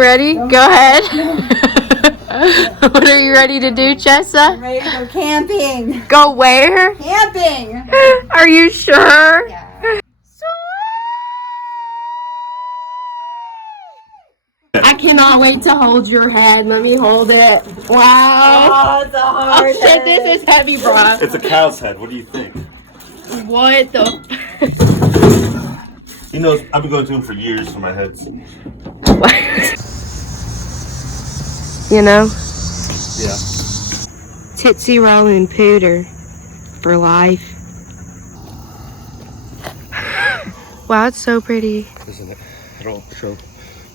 ready? Go ahead. What are you ready to do, Chessa? I'm ready to go camping. Go where? Camping. Are you sure? Yeah. I cannot wait to hold your head. Let me hold it. Wow. Oh, it's a hard Oh shit, this is heavy, bro. It's a cow's head. What do you think? What the? He knows. I've been going to him for years for my heads. You know? Yeah. Tootsie Roll and Pooter for life. Wow, it's so pretty. Isn't it? I don't show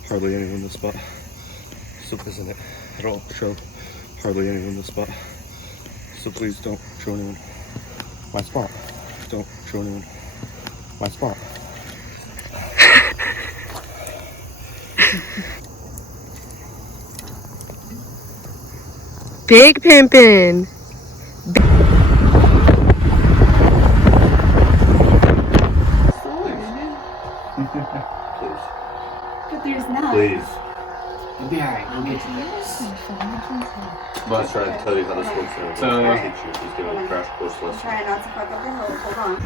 hardly anyone the spot. So isn't it? I don't show hardly anyone the spot. So please don't show anyone my spot. Don't show anyone my spot. Big pimpin'. But there's not. Please. You'll be alright, we'll get to this. I'm about to try to tell you how this works. So I'll teach you. He's giving a crash course I'm lesson. trying not to fuck up the hole. Hold on.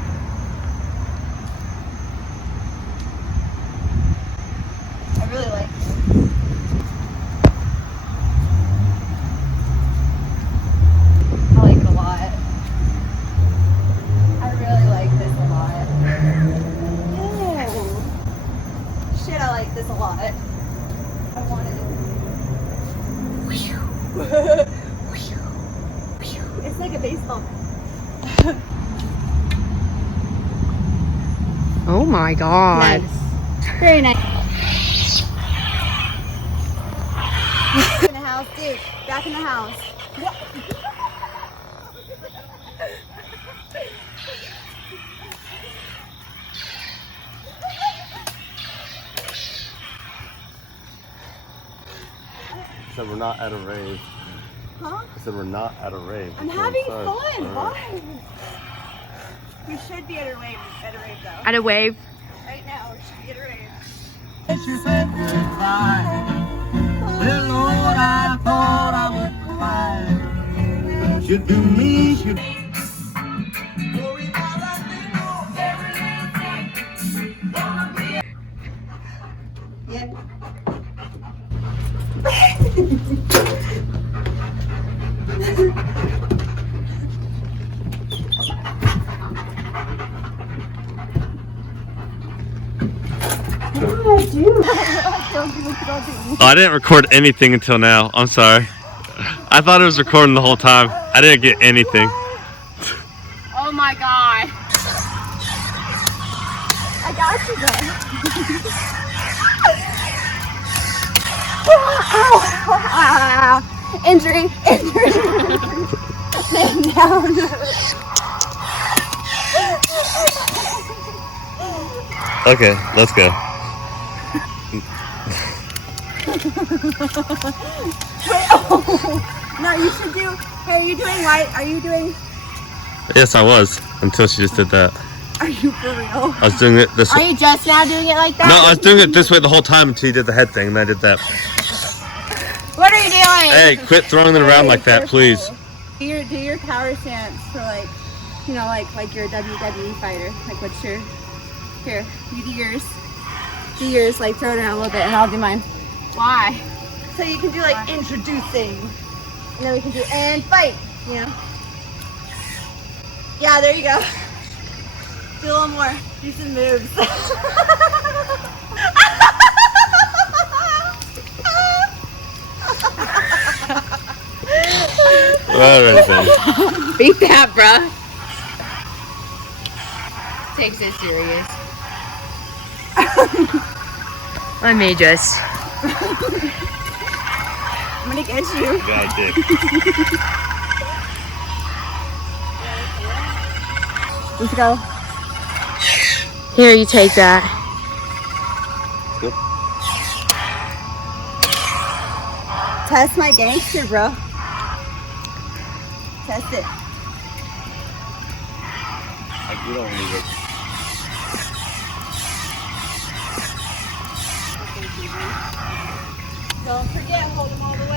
I really like it. I like it a lot. I really like this a lot. Ew. Shit, I like this a lot. I want it. It's like a baseball. Oh my god. Nice. Very nice. In the house, dude. Back in the house. I said we're not at a rave. Huh? I said we're not at a rave. I'm having fun. Why? We should be at a rave though. At a wave. Right now, we should be at a rave. She said goodbye. Well, Lord, I thought I would cry. Should do me, should. Yeah. Oh, I didn't record anything until now. I'm sorry. I thought it was recording the whole time. I didn't get anything. Oh my god. I got you though. Injury. Down. Okay, let's go. Wait, oh. No, you should do. Hey, are you doing white? Are you doing? Yes, I was until she just did that. Are you for real? I was doing it this Are way. you just now doing it like that? No, I was doing it this way the whole time until you did the head thing, and then I did that. What are you doing? Hey, quit throwing it around like that, please. Do your power stance for like, you know, like you're a WWE fighter. Like what's your? Here, you do yours. Do yours. Like throw it around a little bit, and I'll do mine. Why? So you can do like introducing, and then we can do and fight. You know? Yeah, there you go. Do a little more. Do some moves. Alright then. Beat that, bruh. Takes it serious. Let me just. I'm gonna get you. God, dick. Let's go. Here, you take that. Good. Test my gangster, bro. Test it. We don't need it. Don't forget, hold them all the